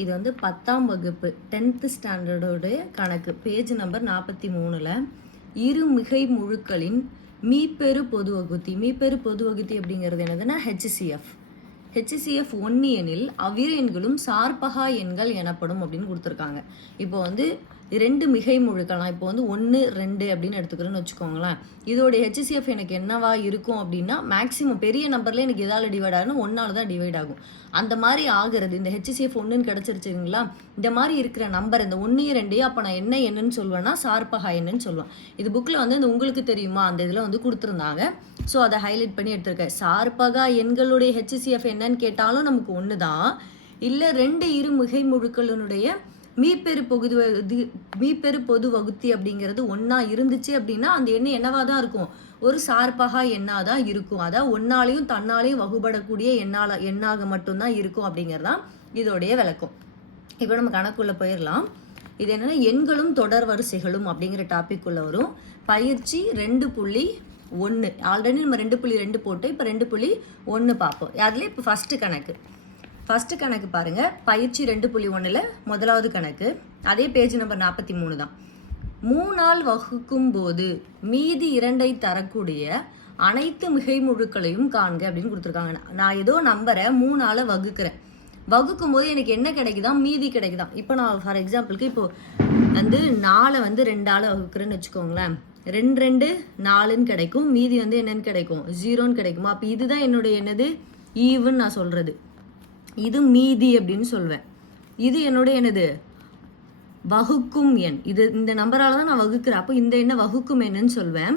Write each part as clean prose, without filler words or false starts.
இது வந்து 10ஆம் வகுப்பு 10th ஸ்டாண்டர்டோடைய கணக்கு பேஜ் நம்பர் 43ல் இரு மிகை முழுக்களின் மீப்பெரு பொது வகுத்தி அப்படிங்கிறது என்னதுன்னா HCF 1 எனில் அவ்விரு எண்களும் சார்பகா எண்கள் எனப்படும் அப்படின்னு கொடுத்துருக்காங்க. இப்போ வந்து 2 மிகை முழுக்கலாம், இப்போ வந்து 1 2 அப்படின்னு எடுத்துக்கிறேன்னு வச்சுக்கோங்களேன். இதோடைய HCF எனக்கு என்னவா இருக்கும் அப்படின்னா மேக்ஸிமம் பெரிய நம்பரில் எனக்கு எதால் டிவைட் ஆகணும், 1ஆல் தான் டிவைட் ஆகும். அந்த மாதிரி ஆகிறது இந்த HCF 1ன்னு கிடச்சிருச்சுங்களா. இந்த மாதிரி இருக்கிற நம்பர் இந்த 1 2 அப்போ நான் என்னன்னு சொல்வேன்னா சார்பகா என்னன்னு சொல்லுவேன். இது புக்கில் வந்து இந்த உங்களுக்கு தெரியுமா அந்த இதில் வந்து கொடுத்துருந்தாங்க. ஸோ அதை ஹைலைட் பண்ணி எடுத்திருக்கேன். சார்பகா எண்களுடைய HCF என்னன்னு கேட்டாலும் நமக்கு ஒன்று தான். இல்லை 2 இரு மிகை முழுக்களினுடைய மீப்பெரு பொது வகுத்தி அப்படிங்கிறது ஒன்றா இருந்துச்சு அப்படின்னா அந்த எண்ணெய் என்னவா தான் இருக்கும், ஒரு சார்பகா எண்ணாக தான் இருக்கும். அதான் ஒன்னாலையும் தன்னாலையும் வகுபடக்கூடிய எண்ணாக மட்டும்தான் இருக்கும் அப்படிங்கிறதான் இதோடைய விளக்கம். இப்போ நம்ம கணக்குள்ளே போயிடலாம். இது என்னென்னா எண்களும் தொடர் வரிசைகளும் அப்படிங்கிற டாபிக் உள்ள வரும். பயிற்சி 2.1 ஆல்ரெடி நம்ம 2.2 போட்டு இப்போ 2.1 பார்ப்போம். அதில் இப்போ ஃபஸ்ட்டு கணக்கு பாருங்கள். பயிற்சி 2.1ல் முதலாவது கணக்கு, அதே பேஜ் நம்பர் 43 தான். 3ஆல் வகுக்கும் போது மீதி 2ஐ தரக்கூடிய அனைத்து மிகை முழுக்களையும் காண்க அப்படின்னு கொடுத்துருக்காங்க. நான் ஏதோ நம்பரை 3ஆல் வகுக்கும் போது எனக்கு என்ன கிடைக்குதான், மீதி கிடைக்குதான். இப்போ நான் ஃபார் எக்ஸாம்பிளுக்கு இப்போ வந்து 4 வந்து 2ஆல் வகுக்கிறேன்னு வச்சுக்கோங்களேன். 2 2 4ன்னு கிடைக்கும், மீதி வந்து என்னன்னு கிடைக்கும், 0ன்னு கிடைக்குமா. அப்போ இதுதான் என்னுடைய என்னது ஈவுன்னு நான் சொல்கிறது. இது மீதி அப்படின்னு சொல்வேன். இது என்னுடைய என்னது வகுக்கும் எண். இந்த நம்பரால் தான் நான் வகுக்கிறேன். அப்போ இந்த எண்ணை வகுக்கும் எண்ணுன்னு சொல்வேன்.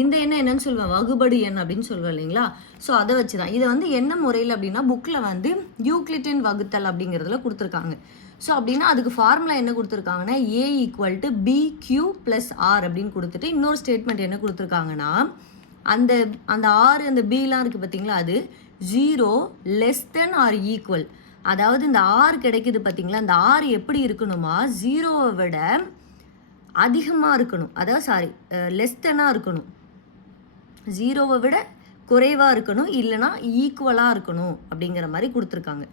இந்த எண்ணெய் என்னன்னு சொல்வேன், வகுபடு எண் அப்படின்னு சொல்வேன் இல்லைங்களா. ஸோ அதை வச்சு தான் இதை வந்து என்ன முறையில் அப்படின்னா புக்கில் வந்து யூக்ளிட்டின் வகுத்தல் அப்படிங்கிறதுல கொடுத்துருக்காங்க. ஸோ அப்படின்னா அதுக்கு ஃபார்முலா என்ன கொடுத்துருக்காங்கன்னா A = BQ + R அப்படின்னு கொடுத்துட்டு இன்னொரு ஸ்டேட்மெண்ட் என்ன கொடுத்துருக்காங்கன்னா அந்த R அந்த Bலாம் இருக்குது பார்த்தீங்களா, அது 0 <= அதாவது இந்த R கிடைக்குது பார்த்தீங்களா, இந்த R எப்படி இருக்கணுமா, 0வை விட அதிகமாக இருக்கணும். அதாவது லெஸ்டனாக இருக்கணும், 0வை விட குறைவாக இருக்கணும், இல்லைனா ஈக்குவலாக இருக்கணும் அப்படிங்கிற மாதிரி கொடுத்துருக்காங்க.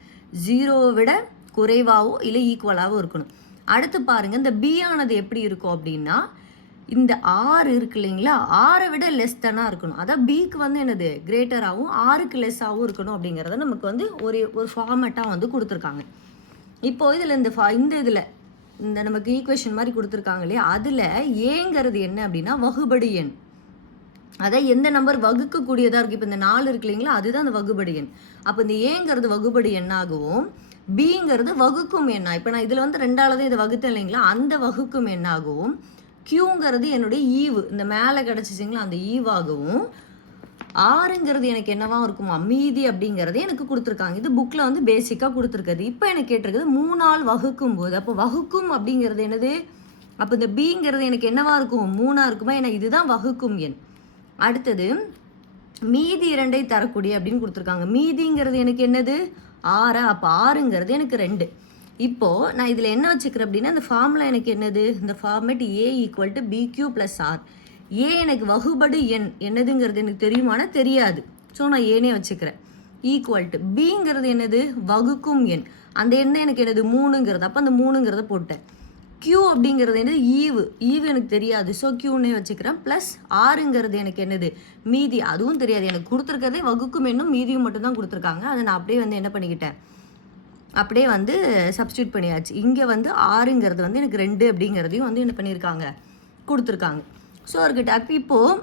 0வை விட குறைவாகவோ இல்லை ஈக்குவலாகவோ இருக்கணும். அடுத்து பாருங்கள், இந்த B ஆனது எப்படி இருக்கும் அப்படின்னா இந்த R இருக்கு இல்லைங்களா, ஆரை விட லெஸ்டனாக இருக்கணும். அதான் Bக்கு வந்து என்னது கிரேட்டராகவும் ஆருக்கு லெஸ்ஸாகவும் இருக்கணும் அப்படிங்கிறத நமக்கு வந்து ஒரு ஃபார்மேட்டாக வந்து கொடுத்துருக்காங்க. இப்போது இதில் இந்த நமக்கு ஈக்குவேஷன் மாதிரி கொடுத்துருக்காங்க இல்லையா, அதில் ஏங்கிறது என்ன அப்படின்னா வகுபடி எண். அதான் எந்த நம்பர் வகுக்கக்கூடியதாக இருக்குது. இப்போ இந்த 4 இருக்கு இல்லைங்களா, அதுதான் அந்த வகுபடி எண். அப்போ இந்த ஏங்கிறது வகுபடி எண்ணாகவும் பிங்கிறது வகுக்கும் எண்ணா. இப்போ நான் இதில் வந்து 2ஆல் தான் இதை வகுத்தேன் இல்லைங்களா, அந்த வகுக்கும் எண்ணாகவும் கியூங்கிறது என்னுடைய ஈவு, இந்த மேலே கிடச்சிச்சிங்களா அந்த ஈவாகவும் ஆறுங்கிறது எனக்கு என்னவாக இருக்குமா மீதி அப்படிங்கிறது எனக்கு கொடுத்துருக்காங்க. இது புக்கில் வந்து பேசிக்காக கொடுத்துருக்குது. இப்போ எனக்கு கேட்டிருக்குது 3ஆல் வகுக்கும் போது, அப்போ வகுக்கும் அப்படிங்கிறது என்னது, அப்போ இந்த பிங்கிறது எனக்கு என்னவாக இருக்கும், 3ஆக இருக்குமா, ஏன்னா இதுதான் வகுக்கும் எண். அடுத்தது மீதி 2ஐ தரக்கூடிய அப்படின்னு கொடுத்துருக்காங்க. மீதிங்கிறது எனக்கு என்னது 6, அப்போ 6ங்கிறது எனக்கு 2. இப்போது நான் இதில் என்ன வச்சுக்கிறேன் அப்படின்னா இந்த ஃபார்முலா எனக்கு என்னது, இந்த ஃபார்மேட் A = BQ + R. ஏ எனக்கு வகுபடு எண் என்னதுங்கிறது எனக்கு தெரியுமானா தெரியாது. ஸோ நான் ஏனே வச்சுக்கிறேன். பிங்கிறது என்னது வகுக்கும் எண், அந்த எண்ணை எனக்கு என்னது 3ங்கிறது, அப்போ அந்த 3ங்கிறத போட்டேன். Q அப்படிங்கிறது என்னது ஈவு எனக்கு தெரியாது, ஸோ Qன்னே வச்சுக்கிறேன். ப்ளஸ் ஆறுங்கிறது எனக்கு என்னது மீதி, அதுவும் தெரியாது. எனக்கு கொடுத்துருக்கதே வகுக்கும் எண்ணும் மீதியும் மட்டும்தான் கொடுத்துருக்காங்க. அதை நான் அப்படியே வந்து என்ன பண்ணிக்கிட்டேன், அப்படியே வந்து சப்ஸ்டியூட் பண்ணியாச்சு. இங்கே வந்து 6ங்கிறது வந்து எனக்கு 2 அப்படிங்கிறதையும் வந்து என்ன பண்ணியிருக்காங்க கொடுத்துருக்காங்க. ஸோ இருக்கட்ட அப்போ இப்போது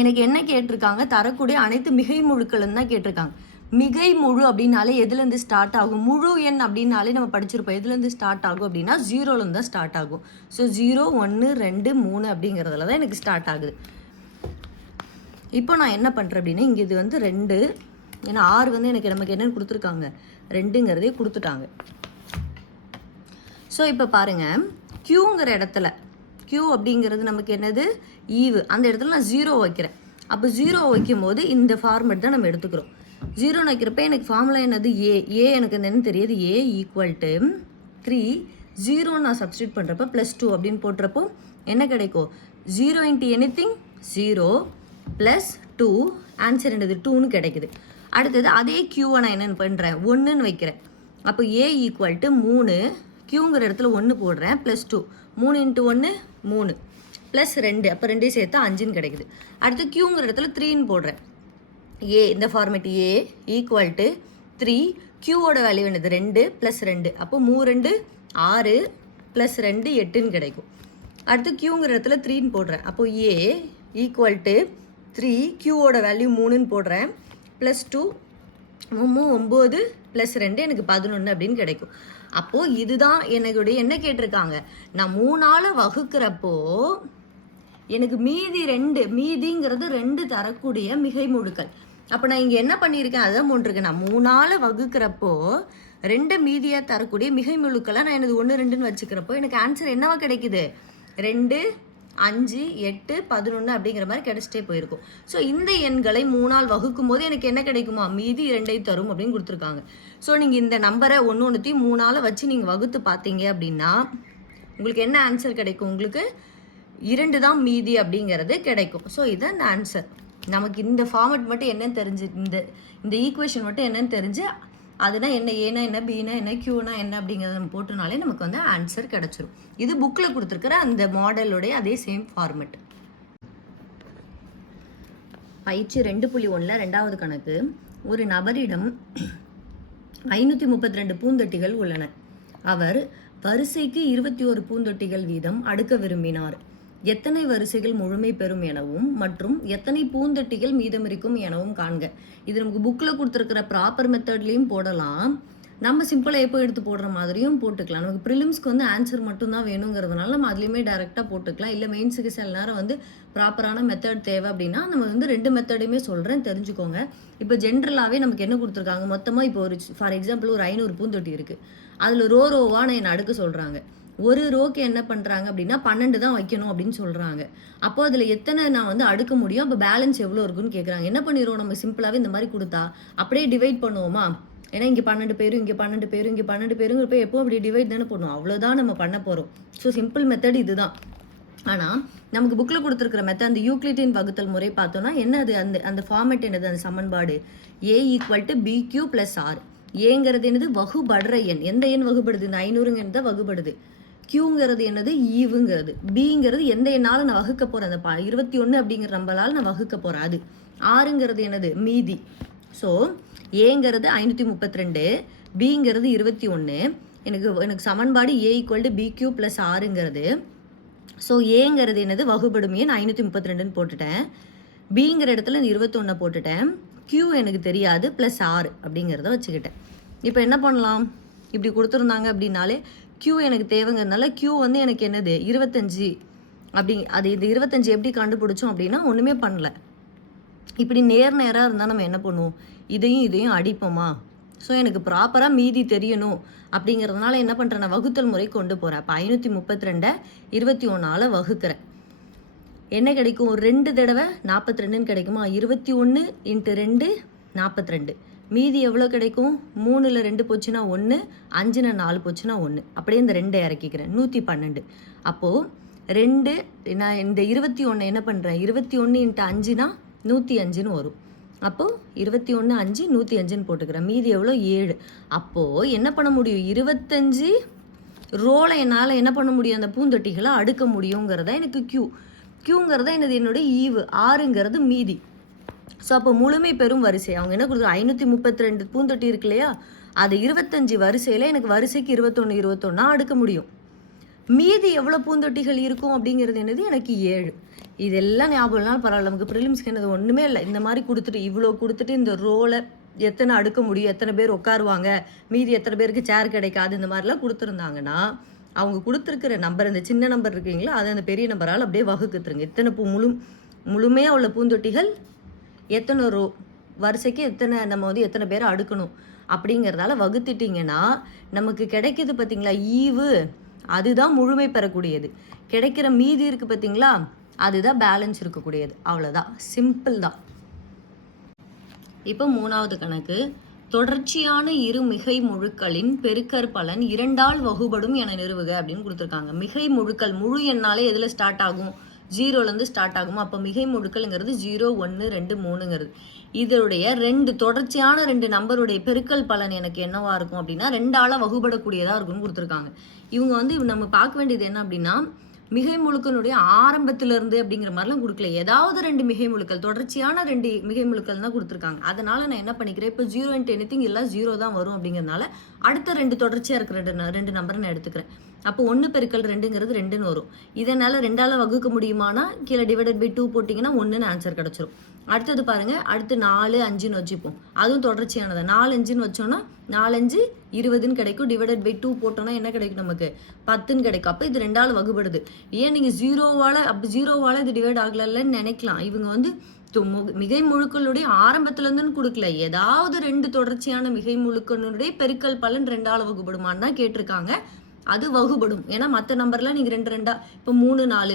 எனக்கு என்ன கேட்டிருக்காங்க, தரக்கூடிய அனைத்து மிகை முழுக்களும் தான் கேட்டிருக்காங்க. மிகை முழு அப்படின்னாலே எதுலேருந்து ஸ்டார்ட் ஆகும், முழு எண் அப்படின்னாலே நம்ம படிச்சிருப்போம். எதுலேருந்து ஸ்டார்ட் ஆகும் அப்படின்னா 0லேருந்து தான் ஸ்டார்ட் ஆகும். ஸோ 0 1 2 3 அப்படிங்கிறதுல தான் எனக்கு ஸ்டார்ட் ஆகுது. இப்போ நான் என்ன பண்ணுறேன் அப்படின்னா இங்கே இது வந்து 2, ஏன்னா 6 வந்து நமக்கு என்னென்னு கொடுத்துருக்காங்க 2ங்கிறதே கொடுத்துட்டாங்க. ஸோ இப்போ பாருங்கள், Qங்கிற இடத்துல Q அப்படிங்கிறது நமக்கு என்னது ஈவு, அந்த இடத்துல நான் 0 வைக்கிறேன். அப்போ 0 வைக்கும்போது இந்த ஃபார்மேட் தான் நம்ம எடுத்துக்கிறோம். 0 வைக்கிறப்ப எனக்கு ஃபார்முலா என்னது ஏ எனக்கு என்னன்னு தெரியுது, A = 3 0 நான் சப்ஸ்டியூட் பண்ணுறப்ப +2 அப்படின்னு போட்டுறப்போ என்ன கிடைக்கும், 0 × anything 0 + 2 ஆன்சர் என்னது 2ன்னு கிடைக்குது. அடுத்தது அதே Qவை நான் என்னென்னு பண்ணுறேன் 1ன்னு வைக்கிறேன். அப்போ A ஈக்குவல் டு 3, Qங்கிற இடத்துல 1 போடுறேன், ப்ளஸ் 2, 3 × 1 3 ப்ளஸ் 2, அப்போ 2 சேர்த்து 5ன்னு கிடைக்குது. அடுத்து Qங்கிற இடத்துல 3ன்னு போடுறேன். A இந்த ஃபார்மேட் A ஈக்குவல் டு 3, Qவோட வேல்யூ என்னது 2 ப்ளஸ் 2, அப்போ 3 2 6 ப்ளஸ் 2 8ன்னு கிடைக்கும். அடுத்து Qங்கிற இடத்துல 3ன்னு போடுறேன். அப்போ A ஈக்குவல் டு 3, Qவோட வேல்யூ 3ன்னு போடுறேன், ப்ளஸ் 2 9 ப்ளஸ் 2 எனக்கு 11 அப்படின்னு கிடைக்கும். அப்போது இதுதான் என்னுடைய என்ன கேட்டிருக்காங்க, நான் 3ஆல் வகுக்கிறப்போ எனக்கு மீதிங்கிறது 2 தரக்கூடிய மிகை முழுக்கள். அப்போ நான் இங்கே என்ன பண்ணியிருக்கேன், அதான் போட்டிருக்கேன், நான் 3ஆல் வகுக்கிறப்போ 2 மீதியாக தரக்கூடிய மிகை முழுக்களை நான் எனது 1 2ன்னு வச்சுக்கிறப்போ எனக்கு ஆன்சர் என்னவா கிடைக்குது, 2 5 8 11 அப்படிங்கிற மாதிரி கிடைச்சிட்டே போயிருக்கும். ஸோ இந்த எண்களை 3ஆல் வகுக்கும் போது எனக்கு என்ன கிடைக்குமா, மீதி 2 தரும் அப்படின்னு கொடுத்துருக்காங்க. ஸோ நீங்கள் இந்த நம்பரை ஒன்றையும் 3ஆல் வச்சு நீங்கள் வகுத்து பார்த்தீங்க அப்படின்னா உங்களுக்கு என்ன ஆன்சர் கிடைக்கும், உங்களுக்கு 2 தான் மீதி அப்படிங்கிறது கிடைக்கும். ஸோ இதுதான் இந்த ஆன்சர். நமக்கு இந்த ஃபார்மெட் மட்டும் என்னன்னு தெரிஞ்சு, இந்த ஈக்குவேஷன் மட்டும் என்னன்னு தெரிஞ்சு, அதுனா என்ன, ஏனா என்ன, பீனா என்ன, கியூனா என்ன அப்படிங்கிறத நம்ம போட்டோனாலே நமக்கு வந்து ஆன்சர் கிடச்சிரும். இது புக்கில் கொடுத்துருக்கிற அந்த மாடலுடைய அதே சேம் ஃபார்மெட். பயிற்சி 2.1ல் 2வது கணக்கு. ஒரு நபரிடம் 532 பூந்தொட்டிகள் உள்ளன. அவர் வரிசைக்கு 21 பூந்தொட்டிகள் வீதம் அடுக்க விரும்பினார். எத்தனை வரிசைகள் முழுமை பெறும் எனவும் மற்றும் எத்தனை பூந்தொட்டிகள் மீதமிருக்கும் எனவும் காண்க. இது நமக்கு புக்கில் கொடுத்துருக்கிற ப்ராப்பர் மெத்தட்லேயும் போடலாம், நம்ம சிம்பிளாக எப்போ எடுத்து போடுற மாதிரியும் போட்டுக்கலாம். நமக்கு ப்ரிலிம்ஸ்க்கு வந்து ஆன்சர் மட்டும்தான் வேணுங்கிறதுனால நம்ம அதுலேயுமே டேரெக்டாக போட்டுக்கலாம். இல்லை மெயின்ஸுக்கு சில நேரம் வந்து ப்ராப்பரான மெத்தட் தேவை அப்படின்னா நம்ம வந்து 2 மெத்தடையுமே சொல்கிறேன், தெரிஞ்சுக்கோங்க. இப்போ ஜென்ரலாகவே நமக்கு என்ன கொடுத்துருக்காங்க, மொத்தமாக இப்போ ஒரு ஃபார் எக்ஸாம்பிள் ஒரு 500 பூந்தொட்டி இருக்குது, அதில் ரோவாக நான் என்னை அடுக்க சொல்கிறாங்க. ஒரு ரோக்கு என்ன பண்ணுறாங்க அப்படின்னா 12 தான் வைக்கணும் அப்படின்னு சொல்கிறாங்க. அப்போ அதில் எத்தனை நான் வந்து அடுக்க முடியும், அப்போ பேலன்ஸ் எவ்வளோ இருக்குன்னு கேட்குறாங்க. என்ன பண்ணிடுவோம், நம்ம சிம்பிளாகவே இந்த மாதிரி கொடுத்தா அப்படியே டிவைட் பண்ணுவோமா, ஏன்னா இங்கே 12 பேரும் இங்கே 12 பேரும் இங்கே 12 பேருங்கிறப்ப எப்போ அப்படி டிவைட் தானே பண்ணுவோம், அவ்வளோதான் நம்ம பண்ண போகிறோம். ஸோ சிம்பிள் மெத்தட் இதுதான். ஆனால் நமக்கு புக்கில் கொடுத்துருக்கிற மெத்தட் அந்த யூக்ளிடியன் வகுத்தல் முறை பார்த்தோன்னா என்னது, அந்த ஃபார்மேட் என்னது, அந்த சமன்பாடு A equal to BQ + R. ஏங்கிறது என்னது, வகுபடுற எண். எந்த எண் வகுப்படுது, இந்த 500ங்கிறது தான் வகுப்படுது. Qங்கிறது என்னது, ஈவுங்கிறது. Bங்கிறது எந்த எண்ணால் நான் வகுக்க போகிறேன், அந்த 21 அப்படிங்கிற நம்பரால் நான் வகுக்க போகிறேன். அது ஆறுங்கிறது என்னது, மீதி. ஸோ ஏங்கிறது 532, Bங்கிறது 21. எனக்கு சமன்பாடு A ஈக்குவல் டு BQ + Rங்கிறது. ஸோ ஏங்கிறது என்னது, வகுபடும் எண் 532ன்னு போட்டுட்டேன். Bங்கிற இடத்துல இந்த 21 போட்டுட்டேன். Q எனக்கு தெரியாது, +R அப்படிங்கிறத வச்சுக்கிட்டேன். இப்போ என்ன பண்ணலாம், இப்படி கொடுத்துருந்தாங்க அப்படின்னாலே Q எனக்கு தேவைங்கிறதுனால Q வந்து எனக்கு என்னது 25 அப்படி. அது இந்த 25 எப்படி கண்டுபிடிச்சோம் அப்படின்னா ஒன்றுமே பண்ணல. இப்படி நேராக இருந்தால் நம்ம என்ன பண்ணுவோம், இதையும் அடிப்போமா. ஸோ எனக்கு ப்ராப்பராக மீதி தெரியணும் அப்படிங்கிறதுனால என்ன பண்ணுறேன், நான் வகுத்தல் முறை கொண்டு போகிறேன். அப்போ 532 21ஆல் வகுக்கிறேன். என்ன கிடைக்கும், 2 தடவை 42ன்னு கிடைக்குமா, 21 × 2 42. மீதி எவ்வளோ கிடைக்கும், 3ல் 2 போச்சுன்னா 1, 5ல் 4 போச்சுன்னா 1. அப்படியே இந்த 2 இறக்கிக்கிறேன், 112. அப்போது 2 நான் இந்த 21 என்ன பண்ணுறேன், 21 × 5னா 105ன்னு வரும். அப்போது 21 5 105ன்னு போட்டுக்கிறேன். மீதி எவ்வளோ, 7. அப்போது என்ன பண்ண முடியும், 25 ரோலை என்னால் என்ன பண்ண முடியும், அந்த பூந்தொட்டிகளை அடுக்க முடியுங்கிறத எனக்கு Qங்கிறத என்னுடைய ஈவு, ஆறுங்கிறது மீதி. ஸோ அப்போ முழுமை பெறும் வரிசை அவங்க என்ன கொடுக்குறாங்க, 532 பூந்தொட்டி இருக்கு இல்லையா, அது 25 வரிசையில் எனக்கு வரிசைக்கு 21 அடுக்க முடியும். மீதி எவ்வளோ பூந்தொட்டிகள் இருக்கும் அப்படிங்கிறது என்னது, எனக்கு 7. இதெல்லாம் ஞாபகம்னாலும் பரவாயில்ல, நமக்கு ப்ரிலிம்ஸ்க்கு என்னது ஒன்றுமே இல்லை. இந்த மாதிரி கொடுத்துட்டு இவ்வளோ கொடுத்துட்டு இந்த ரோலை எத்தனை அடுக்க முடியும், எத்தனை பேர் உட்காருவாங்க, மீதி எத்தனை பேருக்கு சேர் கிடைக்காது, இந்த மாதிரிலாம் கொடுத்துருந்தாங்கன்னா அவங்க கொடுத்துருக்கிற நம்பர், இந்த சின்ன நம்பர் இருக்கீங்களா, அதை அந்த பெரிய நம்பரால் அப்படியே வகுக்குத்துருங்க. எத்தனை முழுமையாக உள்ள பூந்தொட்டிகள், எத்தனை ரோ, வரிசைக்கு எத்தனை, நம்ம வந்து எத்தனை பேரை அடுக்கணும் அப்படிங்கிறதால வகுத்துட்டிங்கன்னா நமக்கு கிடைக்கிது பார்த்தீங்களா ஈவு, அதுதான் முழுமை பெறக்கூடியது. கிடைக்கிற மீதி இருக்குது பார்த்தீங்களா, அதுதான் பேலன்ஸ் இருக்கக்கூடியது. அவ்வளோதான், சிம்பிள் தான். இப்போ 3வது கணக்கு. தொடர்ச்சியான இரு மிகை முழுக்களின் பெருக்கற் பலன் 2ஆல் வகுபடும் என நிறுவுக அப்படின்னு கொடுத்துருக்காங்க. மிகை முழுக்கள் முழு எண்ணாலே எதில் ஸ்டார்ட் ஆகும், 0லேருந்து ஸ்டார்ட் ஆகுமா, அப்போ மிகை முழுக்கள்ங்கிறது 0, 1, 2, 3ங்கிறது. இதனுடைய 2 தொடர்ச்சியான 2 நம்பருடைய பெருக்கல் பலன் எனக்கு என்னவா இருக்கும் அப்படின்னா 2ஆல வகுபடக்கூடியதாக இருக்கும்னு கொடுத்துருக்காங்க. இவங்க வந்து நம்ம பார்க்க வேண்டியது என்ன அப்படின்னா, மிகை முழுக்களுடைய ஆரம்பத்திலிருந்து அப்படிங்கிற மாதிரிலாம் கொடுக்கல. ஏதாவது 2 மிகை முழுக்கள், தொடர்ச்சியான 2 மிகை முழுக்கள் தான் கொடுத்துருக்காங்க. அதனால நான் என்ன பண்ணிக்கிறேன், இப்போ 0 × anything எல்லாம் 0 தான் வரும் அப்படிங்கிறதுனால அடுத்த 2 தொடர்ச்சியாக இருக்கிற 2 நம்பரை நான் எடுத்துக்கிறேன். அப்போ 1 பெருக்கல் 2ங்கிறது 2ன்னு வரும். இதனால் 2ஆல் வகுக்க முடியுமானா கீழே /2 போட்டிங்கன்னா 1ன்னு ஆன்சர் கிடச்சிரும். அடுத்தது பாருங்க, அடுத்து 4, 5ன்னு வச்சுப்போம். அதுவும் தொடர்ச்சியானது. 4, 5ன்னு வச்சோன்னா 4, 5 20ன்னு கிடைக்கும். /2 போட்டோன்னா என்ன கிடைக்கும், நமக்கு 10ன்னு கிடைக்கும். அப்போ இது 2ஆல் வகுபடுது. ஏன் நீங்கள் 0வால் இது டிவைட் ஆகலன்னு நினைக்கலாம். இவங்க வந்து மிகை முழுக்களுடைய ஆரம்பத்துலேருந்துன்னு கொடுக்கல, ஏதாவது 2 தொடர்ச்சியான மிகை முழுக்களுடைய பெருக்கல் பலன் 2ஆல் வகுபடுமான்னு தான் கேட்டிருக்காங்க. அது வகுபடும். ஏன்னா மற்ற நம்பர்லாம் நீங்கள் 2 2 இப்போ 3 4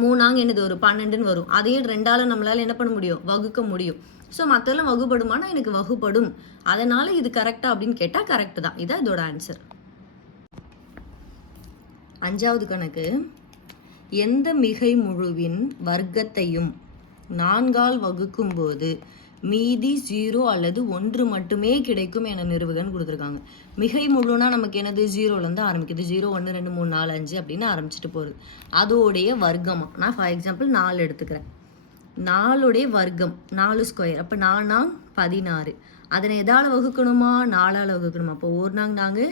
3 என்னது ஒரு 12ன்னு வரும். அதையும் 2ஆல் நம்மளால் என்ன பண்ண முடியும், வகுக்க முடியும். ஸோ மற்றெல்லாம் வகுபடுமானா எனக்கு வகுப்படும். அதனால் இது கரெக்டாக அப்படின்னு கேட்டால் கரெக்டு தான். இதான் இதோட ஆன்சர். 5வது கணக்கு, எந்த மிகை முழுவின் வர்க்கத்தையும் 4ஆல் வகுக்கும்போது மீதி 0 அல்லது 1 மட்டுமே கிடைக்கும் என நிறுவுகன்னு கொடுத்துருக்காங்க. மிகை முழுனா நமக்கு என்னது, 0லேருந்து ஆரம்பிக்குது. 0, 1, 2, 3, 4, 5 அப்படின்னு ஆரம்பிச்சுட்டு போகுது. அதோடைய வர்க்கமாக நான் ஃபார் எக்ஸாம்பிள் 4 எடுத்துக்கிறேன். 4உடைய வர்க்கம் 4 ஸ்கொயர். அப்போ 4 16. அதனை எதால் வகுக்கணுமா, 4ஆல் வகுக்கணுமா. அப்போ 1 4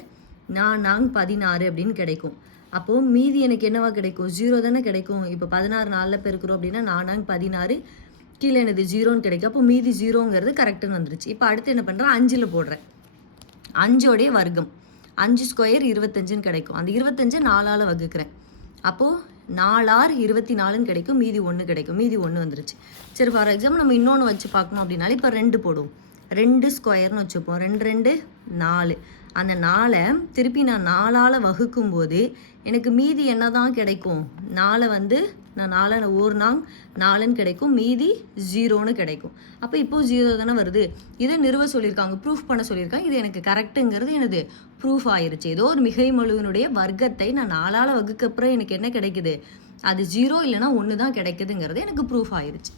4 16 அப்படின்னு கிடைக்கும். அப்போது மீதி எனக்கு என்னவா கிடைக்கும், 0 தானே கிடைக்கும். இப்போ 16 4ல் பெருக்கிறோம் அப்படின்னா 4 16 கீழே என்னது 0ன்னு கிடைக்கும். அப்போ மீதி 0ங்கிறது கரெக்டுன்னு வந்துருச்சு. இப்போ அடுத்து என்ன பண்ணுறேன், 5ல் போடுறேன். 5உடைய வர்க்கம் 5 ஸ்கொயர் 25ன்னு கிடைக்கும். அந்த 25 4ஆல் வகுக்கிறேன். அப்போது 4 24ன்னு கிடைக்கும். மீதி 1 கிடைக்கும். மீதி 1 வந்துருச்சு. சரி, ஃபார் எக்ஸாம்பிள் நம்ம இன்னொன்று வச்சு பார்க்கணும் அப்படின்னாலே இப்போ 2 போடுவோம். 2 ஸ்கொயர்னு வச்சுப்போம். 2 2 4. அந்த 4ஐ திருப்பி நான் 4ஆல் வகுக்கும்போது எனக்கு மீதி என்ன தான் கிடைக்கும், 4 வந்து நான் 4 1 4ன்னு கிடைக்கும். மீதி 0ன்னு கிடைக்கும். அப்போ இப்போது 0 தானே வருது. இதை நிறுவ சொல்லியிருக்காங்க, ப்ரூஃப் பண்ண சொல்லியிருக்காங்க. இது எனக்கு கரெக்டுங்கிறது எனது ப்ரூஃப் ஆயிருச்சு. ஏதோ ஒரு மிகை முழுவினுடைய வர்க்கத்தை நான் 4ஆல் வகுக்கப்புறம் எனக்கு என்ன கிடைக்குது, அது 0 இல்லைனா 1 தான் கிடைக்குதுங்கிறது எனக்கு ப்ரூஃப் ஆயிருச்சு.